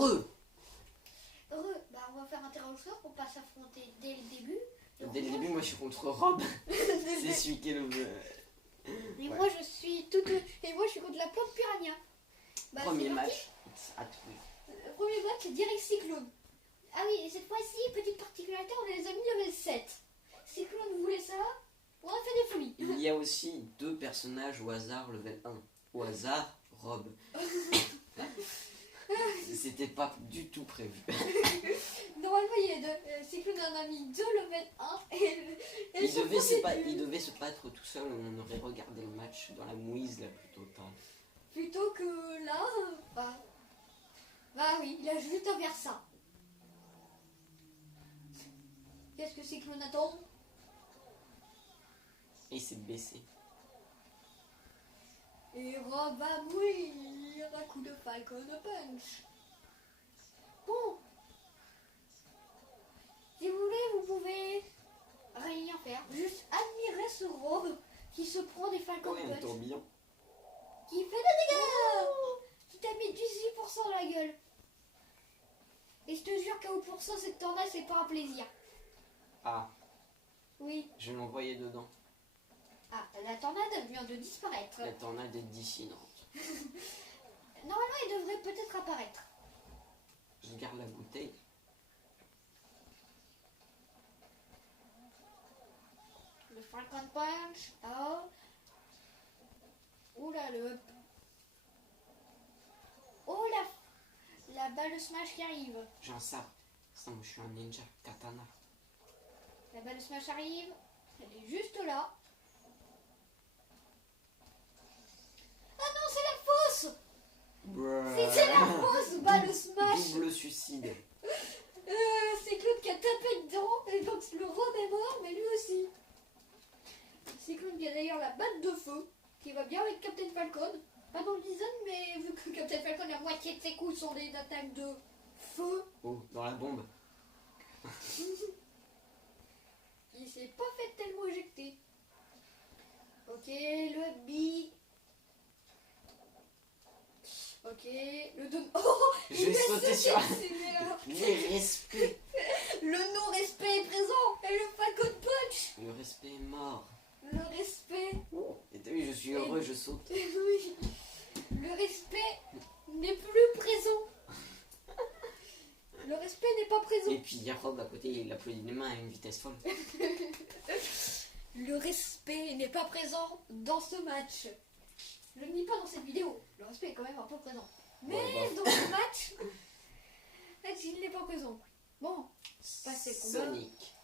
Heureux. Bah, on va faire un tirage au sort pour pas s'affronter dès le début. Donc, Dès le début, moi je suis contre Rob. C'est celui qui est le. Et Ouais. moi je suis toute. Et moi je suis contre la plante piranha. Bah, Premier c'est parti. match. À tous. Le premier match c'est direct Cyclone. Ah oui, et cette fois-ci, petite particularité, on les a mis level 7. Cyclone voulait ça, on a fait des folies. Il y a aussi 2 personnages au hasard level 1. Au hasard, Rob. C'était pas du tout prévu. Normalement, il y a deux. Cyclone en a mis 2 level 1 et Il devait se battre tout seul, on aurait regardé le match dans la mouise la plus totale. plutôt que là, bah oui, il a juste à faire ça. Qu'est-ce que Cyclone attend? Et il s'est baissé. Et Rob va mourir à coup de Falcon Punch. Bon. Si vous voulez, vous pouvez rien faire. Juste admirer ce Rob qui se prend des Falcon Oh, il y a un Punch. tourbillon. Qui fait des dégâts. Qui t'a mis 18% dans la gueule. Et je te jure qu'à 1%, cette tornade, c'est pas un plaisir. Ah, Oui. je l'envoyais dedans. Ah, la tornade vient de disparaître. La tornade est dissidente. Normalement, elle devrait peut-être apparaître. Je garde la bouteille. Le Falcon Punch. Oh. Oula, le up. Oh, la balle de smash qui arrive. J'ai un sabre. Ça, moi je suis un ninja katana. La balle de smash arrive. Elle est juste là. Ah non, c'est la fausse. C'est la fausse balle de smash. Double suicide. C'est Claude qui a tapé dedans. Et donc le Rob est mort, mais lui aussi. C'est Claude qui a d'ailleurs la batte de feu. Qui va bien avec Captain Falcon. Pas dans le design, mais vu que Captain Falcon, la moitié de ses coups sont des attaques de feu. Oh, dans la bombe. Il s'est pas fait tellement éjecter. Ok, le B. Ok, le 2. Oh, Je vais sauter sur un- un... Le respect. Le non-respect est présent. Et le Falcon Punch. Le respect est mort. Le respect. Et t'as vu, je suis heureux, je saute. Oui. Le respect n'est plus présent. Le respect n'est pas présent. Et puis il y a Rob à côté, il applaudit les mains à une vitesse folle. Le respect n'est pas présent dans ce match. Je ne dis pas dans cette vidéo. Le respect est quand même un peu présent. Mais Ouais, dans ce match, il n'est pas présent. Bon, passez le combat. Sonic.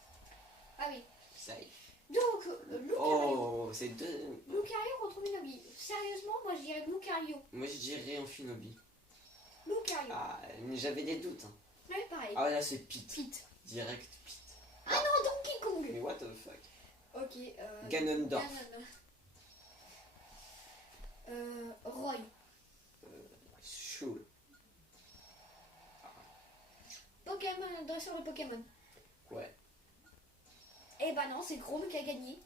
Ah oui. Safe. Donc, Lucario. Oh, c'est deux. Lucario contre Minobi. Sérieusement, moi je dirais Lucario. Moi je dirais Amphinobi. Lucario. Ah, mais j'avais des doutes. Hein. Là, pareil. Ah là c'est Pete. Pete. Direct Pete. Ah non, Donkey Kong. Mais what the fuck. Ok. Ganondorf. Roy. Chou. Pokémon, dresseur de Pokémon. Ouais. Eh ben non, c'est Chrome qui a gagné.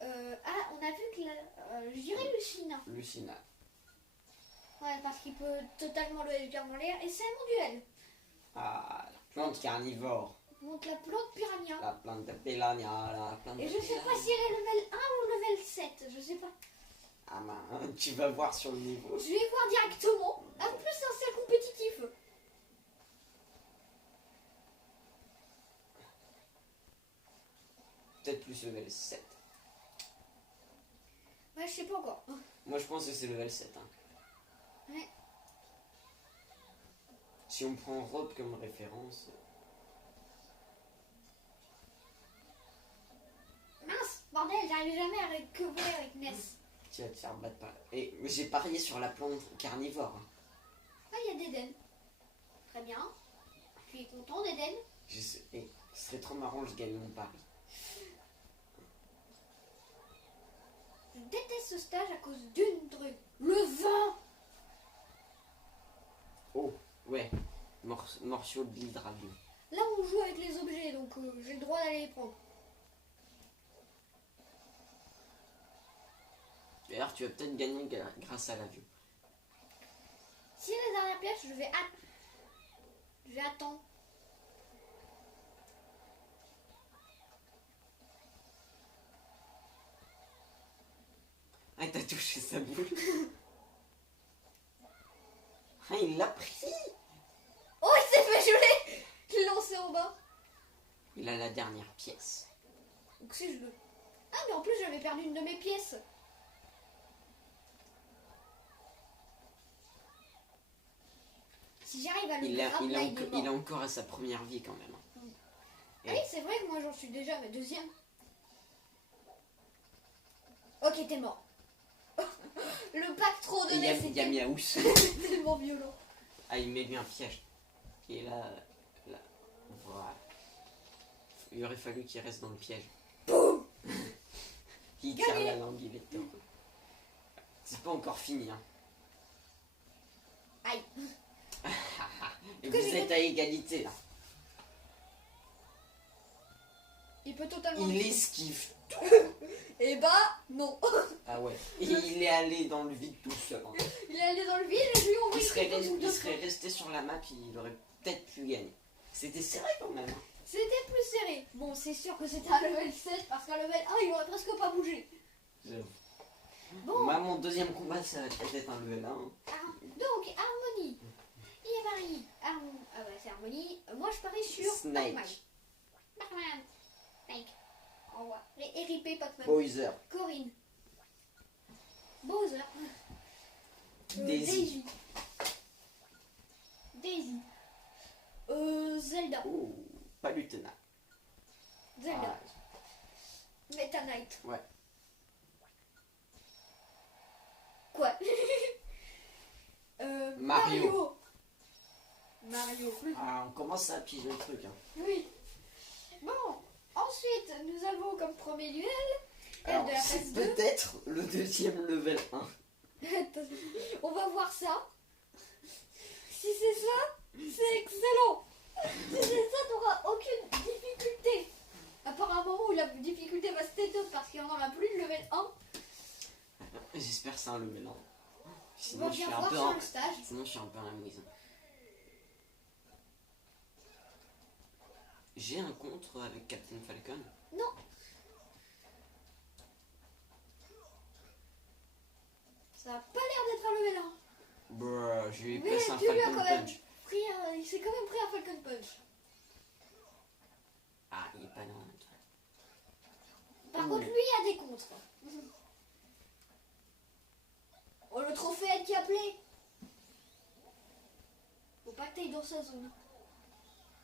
On a vu que je dirais Lucina. Lucina. Ouais, parce qu'il peut totalement le légère en l'air. Et c'est mon duel. Ah, la plante carnivore. Donc la plante piranha. La plante de Pelania. La plante Et de je sais pas si elle est level 1 ou level 7. Je sais pas. Ah ben, tu vas voir sur le niveau. Je vais voir directement. En plus, c'est un seul compétitif. Peut-être plus level 7. Ouais, je sais pas encore. Moi je pense que c'est level 7. Hein. Ouais. Si on prend Rob comme référence. Mince, bordel, j'arrive jamais à recover avec Ness. Tu vas te faire battre par. Et j'ai parié sur la plante carnivore. Hein. Ah, il y a d'Eden. Très bien. Tu es content d'Eden? Et ce serait trop marrant, je gagne mon pari. Je déteste ce stage à cause d'une truc. Le vent. Oh, ouais. Morceau de l'hydravion. Là, on joue avec les objets, donc j'ai le droit d'aller les prendre. D'ailleurs, tu vas peut-être gagner grâce à l'avion. Si la dernière pièce, je vais J'attends. Ah, t'as touché sa boule. Ah, il l'a pris. Oh, il s'est fait geler. Il l'a lancé en bas. Il a la dernière pièce. Donc si je veux. Ah, mais en plus, j'avais perdu une de mes pièces. Si j'arrive à le grab, là, il est Il est mort. encore à sa première vie quand même. Ah oui, c'est vrai que moi, j'en suis déjà à ma deuxième. Ok, t'es mort. Le pack trop Et donné, il y a Miaous. c'est tellement violent. Ah, il met lui un piège. Et là, voilà. Il aurait fallu qu'il reste dans le piège. Boum. Il tire Gagné. la langue, il est heureux. C'est pas encore fini, hein. Aïe. Et que vous j'ai êtes à égalité, là. Il peut totalement... Il esquive. Eh bah, non. Ah ouais. Et il est allé dans le vide tout seul. Hein. Il est allé dans le vide et je lui ai envoyé quelque chose de Il serait resté sur la map, il aurait peut-être pu gagner. C'était serré quand même. Hein. C'était plus serré. Bon, c'est sûr que c'était un level 7 parce qu'à level 1, il aurait presque pas bougé. J'avoue. Bon, Moi, mon deuxième combat, ça va peut-être un level 1. donc, Harmonie. Et Marie. Ah bah, c'est Harmonie. Moi, je parie sur Snake. Pac-Man. Pac-Man. Snake. Au revoir. Et RIP Pac-Man. Bowser. Corinne. Bowser. Daisy. Daisy. Zelda. Oh, pas Lutena. Zelda. Meta Knight. Ouais. Quoi Mario. Mario. Ah, on commence à piger le truc. Hein. Oui. Bon, ensuite, nous avons comme premier duel Alors, de la c'est phase 2. peut-être le deuxième level 1. On va voir ça. Si c'est ça, c'est excellent. Si c'est ça, t'auras aucune difficulté. À part un moment où la difficulté va se t'éteindre parce qu'il n'y en aura plus de level 1. J'espère que c'est un level 1. On Sinon, va je suis bien un voir peu sur en... le stage. Sinon, je suis un peu en mouise. J'ai un contre avec Captain Falcon. Non. Ça a pas l'air d'être un level 1. Bruh, je lui ai Mais passé un tu lui as Falcon quand même Punch. il s'est quand même pris un Falcon Punch. Ah, il est pas là en même temps. Par contre, lui, il a des contres. Oh, le trophée qui appelé. Faut pas que t'ailles dans sa zone.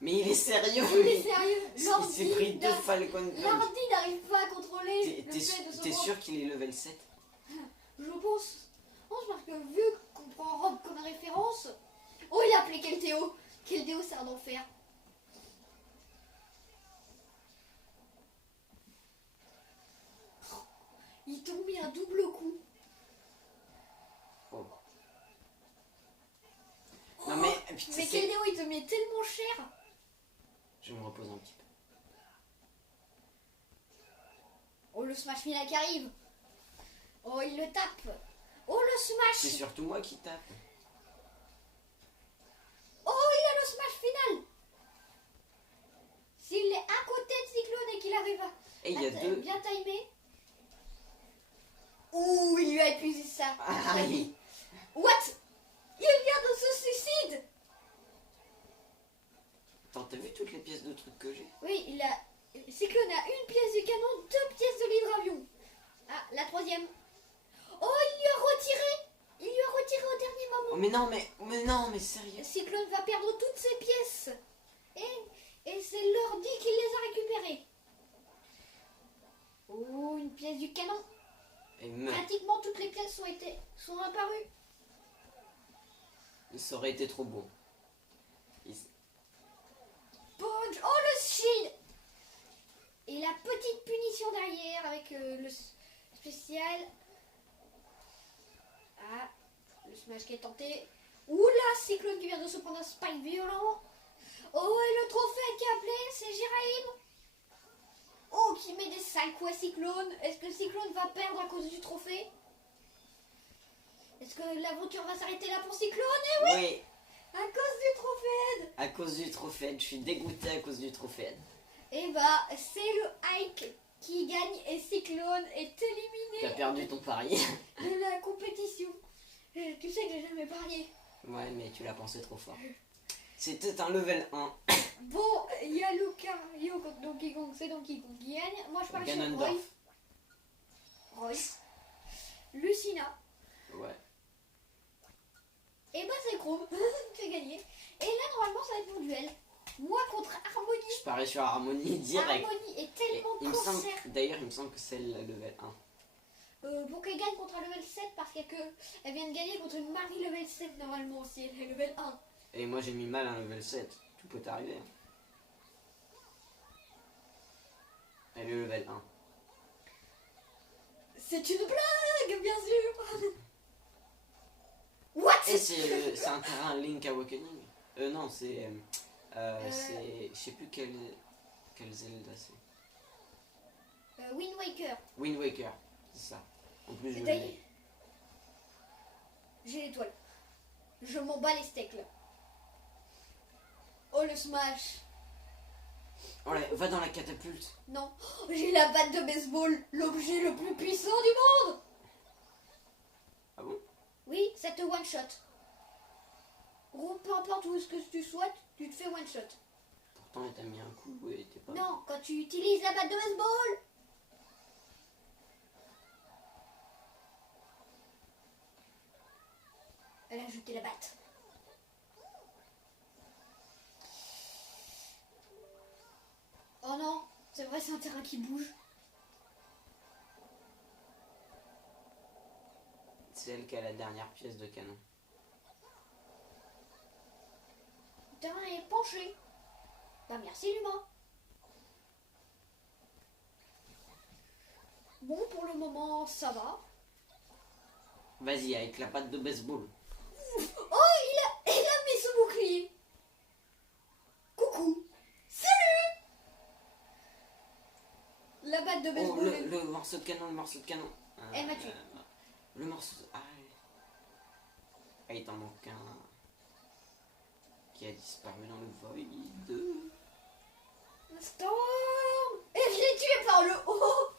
Mais il est sérieux, Il est lui. sérieux. Il s'est pris deux Falcon Punch. L'ordi n'arrive pas à contrôler le T'es fait de se t'es rendre. sûr qu'il est level 7? Je pense. Parce que vu qu'on prend Rob comme référence. Oh, il a appelé Keldeo. Keldeo, c'est un enfer. Ils t'ont mis un double coup. Oh. Non mais, putain, Mais Keldeo, il te met tellement cher. Je me repose un petit peu. Oh, le Smash Final qui arrive. Oh, il le tape. Oh, le Smash. C'est surtout moi qui tape. Oh, il a le Smash Final. S'il est à côté de Cyclone et qu'il arrive à... Et il y a deux... bien timé. Ouh, il lui a épuisé ça. Aïe. What? Il vient de se suicide. Attends, t'as vu toutes les pièces de trucs que j'ai? Oui, il a... Cyclone a une pièce du canon, 2 pièces de l'hydravion. Ah, la troisième. Oh, il lui a retiré. Il lui a retiré au dernier moment. Oh mais non, mais sérieux. Cyclone va perdre toutes ses pièces. Et c'est l'ordi qui les a récupérées. Oh, une pièce du canon. Et meurt. Pratiquement toutes les pièces sont apparues. Ça aurait été trop beau. Punch. Oh, le shield. Et la petite punition derrière avec le spécial. Ah, le smash qui est tenté. Oula, Cyclone qui vient de se prendre un spike violent. Oh, et le trophée qui est appelé, c'est Jiraim. Oh, qui met des sales coups à Cyclone. Est-ce que Cyclone va perdre à cause du trophée? Est-ce que l'aventure va s'arrêter là pour Cyclone? Eh oui, Oui. à cause du trophée. À cause du trophée, je suis dégoûté à cause du trophée. Et bah, c'est le Ike qui gagne et Cyclone est éliminé. T'as perdu ton pari. De la compétition. Tu sais que j'ai jamais parié. Ouais, mais tu l'as pensé trop fort. C'était un level 1. Bon, il y a Lucario contre Donkey Kong, c'est Donkey Kong qui gagne. Moi je parie sur Roy. Ganondorf. Roy. Lucina. Ouais. Et bah c'est Chrome, tu as gagné. Et là normalement ça va être mon duel. Moi contre Harmony. Je parie sur Harmonie direct. Harmony est tellement Il me semble, cancer. d'ailleurs, il me semble que c'est le level 1. Pour qu'elle gagne contre un level 7 parce qu'elle vient de gagner contre une Marie level 7 normalement aussi, elle est level 1. Et moi j'ai mis mal un level 7. Tout peut arriver. Elle est level 1. C'est une blague bien sûr. What? Et c'est un terrain Link Awakening. Non, c'est... c'est... Je sais plus quel Zelda c'est. Wind Waker. Wind Waker, c'est ça. En plus je D'ailleurs, l'ai. j'ai l'étoile. Je m'en bats les steaks là. Oh le smash. Oh là, va dans la catapulte. Non, oh, j'ai la batte de baseball, l'objet le plus puissant du monde. Ah bon? Oui, ça te one shot. Gros, peu importe où est-ce que tu souhaites, tu te fais one shot. Pourtant t'as mis un coup et t'es pas... Non, quand tu utilises la batte de baseball. Elle a jeté la batte. Oh non, c'est vrai, c'est un terrain qui bouge. C'est elle qui a la dernière pièce de canon. Le terrain est penché. Bah merci l'humain. Bon, pour le moment, ça va. Vas-y, avec la patte de baseball. Oh, il a mis ce bouclier. Coucou. Salut. La batte de Oh, baseball. le morceau de canon, le morceau de canon. Elle m'a tué. Le morceau de... Ah, il t'en manque un. Qui a disparu dans le void. Storm. Et je l'ai tué par le haut.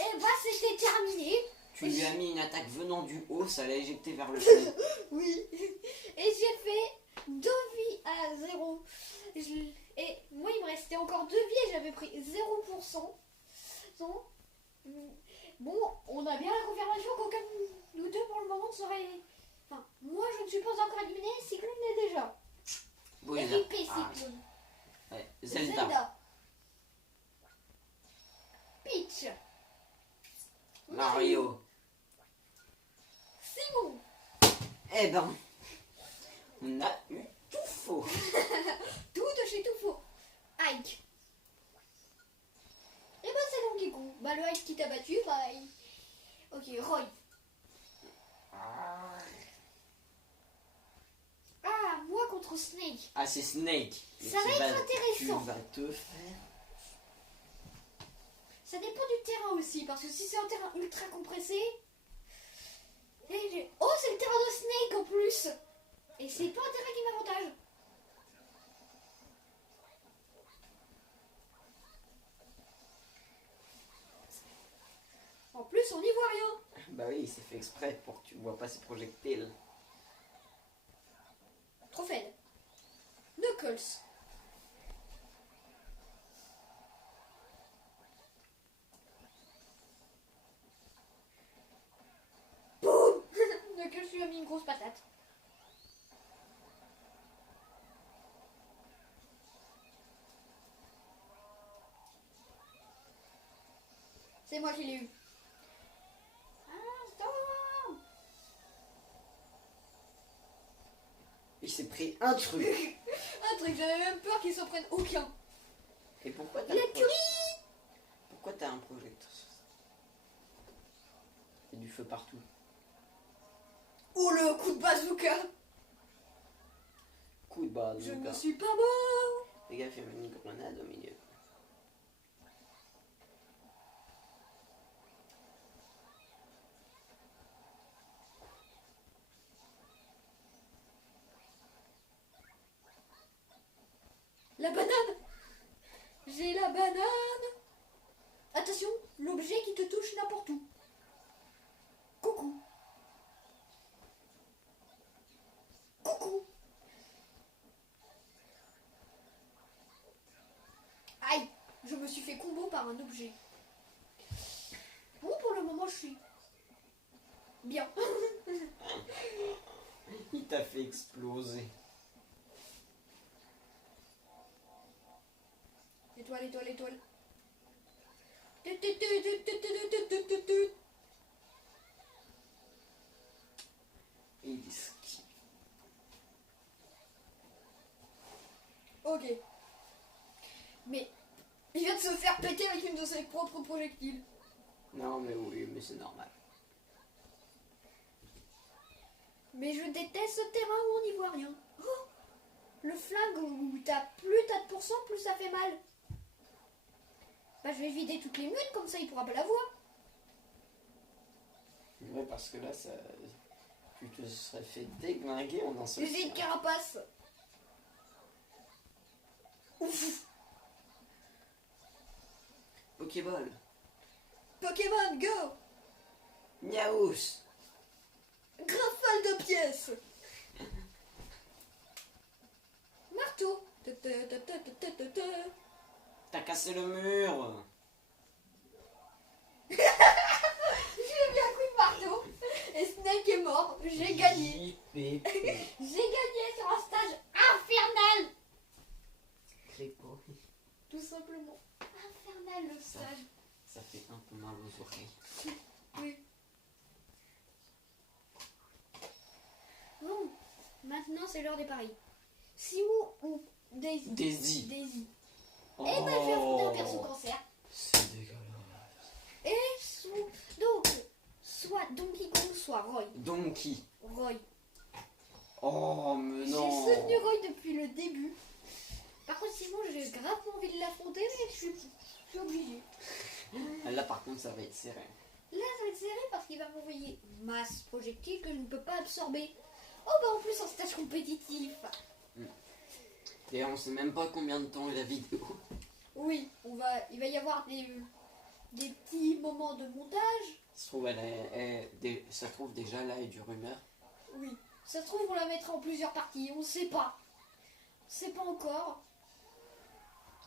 Et bah c'était terminé. Tu lui as mis une attaque venant du haut, ça l'a éjecté vers le fond. Oui. Et j'ai fait 2 vies à 0. Et moi il me restait encore 2 vies et j'avais pris 0%. Bon, on a bien la confirmation qu'aucun de nous deux pour le moment ne serait... Enfin, moi je ne suis pas encore éliminé, Cyclone l'est déjà. Oui, RIP ah, Cyclone. ouais. Zelda. Peach. Mario. Simon. Eh ben, on a eu tout faux. Tout de chez tout faux. Ike. Et bah c'est Donkey Kong. Bah le Ike qui t'a battu, bah il... Ok, Roy. Ah, moi contre Snake. Ah, c'est Snake. Mais Ça va tu être intéressant. Tu vas te faire... Ça dépend du terrain aussi, parce que si c'est un terrain ultra compressé... Oh, c'est le terrain de Snake en plus. Et c'est pas un terrain qui m'avantage. En plus, on n'y voit rien. Bah oui, c'est fait exprès pour que tu vois pas ses projectiles. Trop faible. Knuckles. Boum. Knuckles lui a mis une grosse patate. C'est moi qui l'ai eu. Ah, stop. Il s'est pris un truc. Un truc, j'avais même peur qu'il s'en prenne aucun. Et pourquoi t'as Il a curie. Pourquoi t'as un projecteur? Il y a du feu partout. Oh le coup de bazooka. Coup de bazooka. Je ne suis pas mort. Les gars, il y a une grenade au milieu. J'ai la banane. Attention, l'objet qui te touche n'importe où. Coucou. Coucou. Aïe, je me suis fait combo par un objet. Bon, pour le moment, je suis bien. Il t'a fait exploser. Étoile, étoile, étoile. Il skie. Ok. Mais il vient de se faire péter avec une de ses propres projectiles. Non mais oui, mais c'est normal. Mais je déteste ce terrain où on n'y voit rien. Oh, le flingue où plus t'as de pourcents, plus ça fait mal. Bah je vais vider toutes les mines, comme ça il pourra pas la voir. Ouais, parce que là, ça... tu te serais fait déglinguer en un seul J'ai une coup. carapace. Ouf. Pokéball. Pokémon, go. Miaous. Rafale de pièces. Marteau. T'as cassé le mur. J'ai bien coup de marteau. Et Snake est mort. J'ai gagné. JPP. J'ai gagné sur un stage infernal. Clépo. Tout simplement. Infernal le stage. Ça fait un peu mal aux oreilles. Oui. Bon, maintenant c'est l'heure des paris. Simon ou Daisy? Daisy. Daisy. Oh, Et ben je vais affronter un perso cancer. c'est dégueulasse. Et donc, soit Donkey Kong, soit Roy. Donkey. Roy. Oh, mais J'ai non. soutenu Roy depuis le début. Par contre, Simon, j'ai grave envie de l'affronter, mais je suis obligée. Là, par contre, ça va être serré. Là, ça va être serré parce qu'il va m'envoyer masse projectile que je ne peux pas absorber. Oh, bah en plus, en stage compétitif. Et on sait même pas combien de temps est la vidéo. Oui, il va y avoir des petits moments de montage. Ça se trouve, ça se trouve déjà là, il y a du rumeur. Oui. Ça se trouve, on la mettra en plusieurs parties. On ne sait pas. On sait pas encore.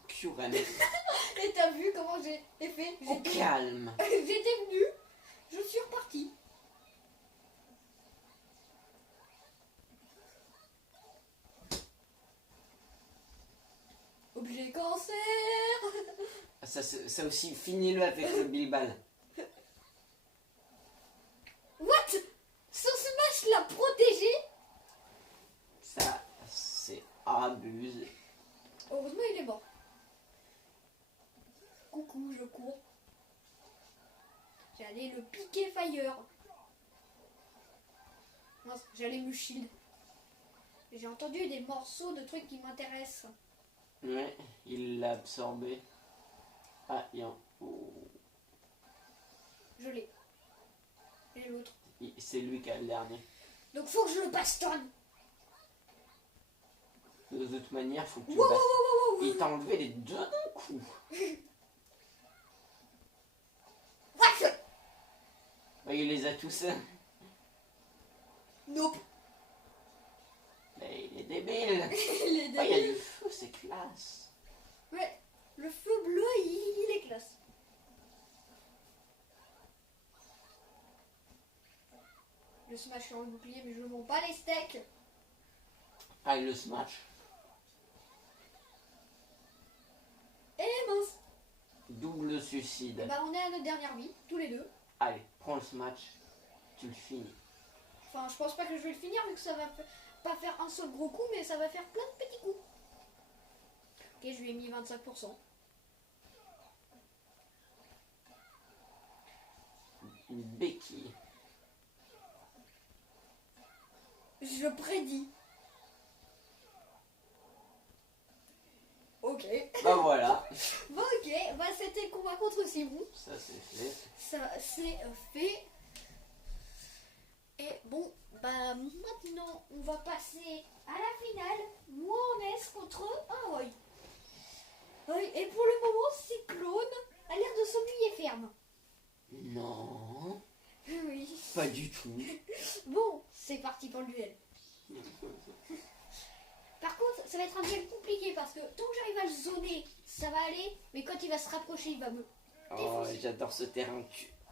Curel. Et t'as vu comment j'ai fait? Au calme. J'étais venue. Je suis repartie. Objet cancer. Ça aussi, finis-le avec le bilbal. What? Son smash l'a protégé. Ça, c'est abusé. Heureusement, il est mort. Coucou, je cours. J'allais le piquer fire. Mince, j'allais me shield. J'ai entendu des morceaux de trucs qui m'intéressent. Ouais, il l'a absorbé. Ah, il y a... oh. Je l'ai. Et l'autre. C'est lui qui a le dernier. Donc faut que je le bastonne. De toute manière, faut que tu Wow, le wow, basses. wow, wow, wow. Il t'a enlevé les deux d'un coup. What? Ouais, il les a tous. Nope. Mais il est débile. Il est Oh, il y a débile. du feu, c'est classe. Ouais, le feu bleu, il est classe. Le smash sur le bouclier, mais je ne monte pas les steaks. Ah, le smash. Eh mince. Double suicide. Et bah on est à notre dernière vie, tous les deux. Allez, prends le smash. Tu le finis. Enfin, je pense pas que je vais le finir vu que ça va pas faire un seul gros coup, mais ça va faire plein de petits coups. Ok, je lui ai mis 25%. Une béquille. Je prédis. Ok. Bah voilà. Bon, ok, bah c'était le combat contre Simon. Ça c'est fait. Ça c'est fait. Et bon, bah maintenant on va passer à la finale. Moi en S contre un Roy. Oui, et pour le Pas du tout. Bon, c'est parti pour le duel. Par contre, ça va être un duel compliqué parce que tant que j'arrive à le zoner, ça va aller. Mais quand il va se rapprocher, il va me... Oh, j'adore ce terrain.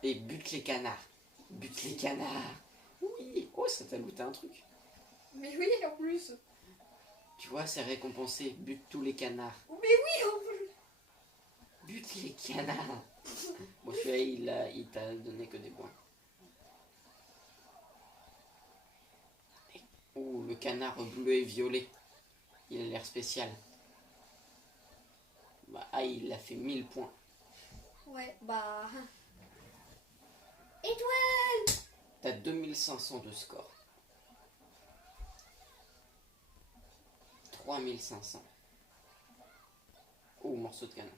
Et bute les canards. Bute les canards. Oui. Oh, ça t'a looté un truc. Mais oui, en plus. Tu vois, c'est récompensé. Bute tous les canards. Mais oui, en plus. Bute les canards. Bon, celui-là, il t'a donné que des points. Oh, le canard bleu et violet. Il a l'air spécial. Bah, ah, il a fait 1000 points. Ouais, bah... Étoile. T'as 2500 de score. 3500. Oh, morceau de canon.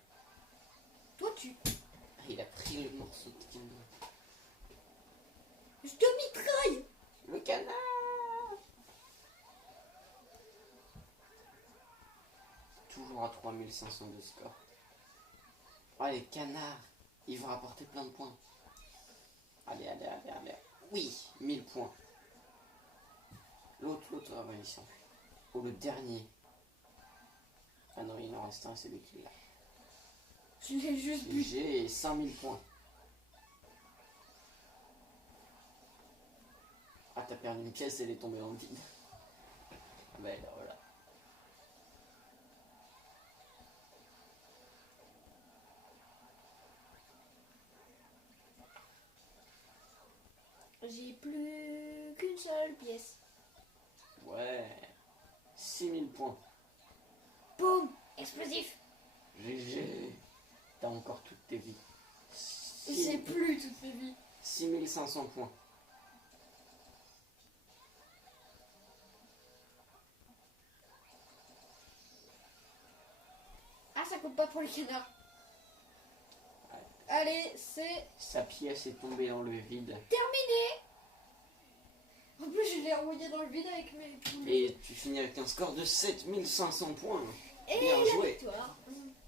Toi, tu... Ah, il a pris le morceau de canon. Je te mitraille. Le canard. Toujours à 3500 de score. Ah, les canards. Ils vont rapporter plein de points. Allez, allez, allez, allez. Oui, 1000 points. L'autre, ah ouais, il s'enfuit. Oh, le dernier. Ah non, il en reste un, c'est lui qui l'a. Je l'ai juste bu. J'ai 5000 points. Ah, t'as perdu une pièce, elle est tombée dans le vide. Ah ben voilà. J'ai plus qu'une seule pièce. Ouais. 6000 points. Boum. Explosif. GG. T'as encore toutes tes vies. J'ai plus toutes mes vies. 6500 points. Ah, ça compte pas pour les canards. Ouais. Allez, c'est Sa pièce est tombée dans le vide. terminé. En plus, je l'ai envoyé dans le vide avec mes poulets. Et tu finis avec un score de 7500 points. Et bien la joué. victoire.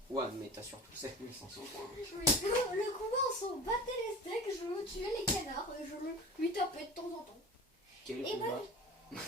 Ouais, mais t'as surtout 7500 points. Oui. Le combat, on s'en battait les steaks, je tuais les canards et je lui tapais de temps en temps. Quel Et combat. ben,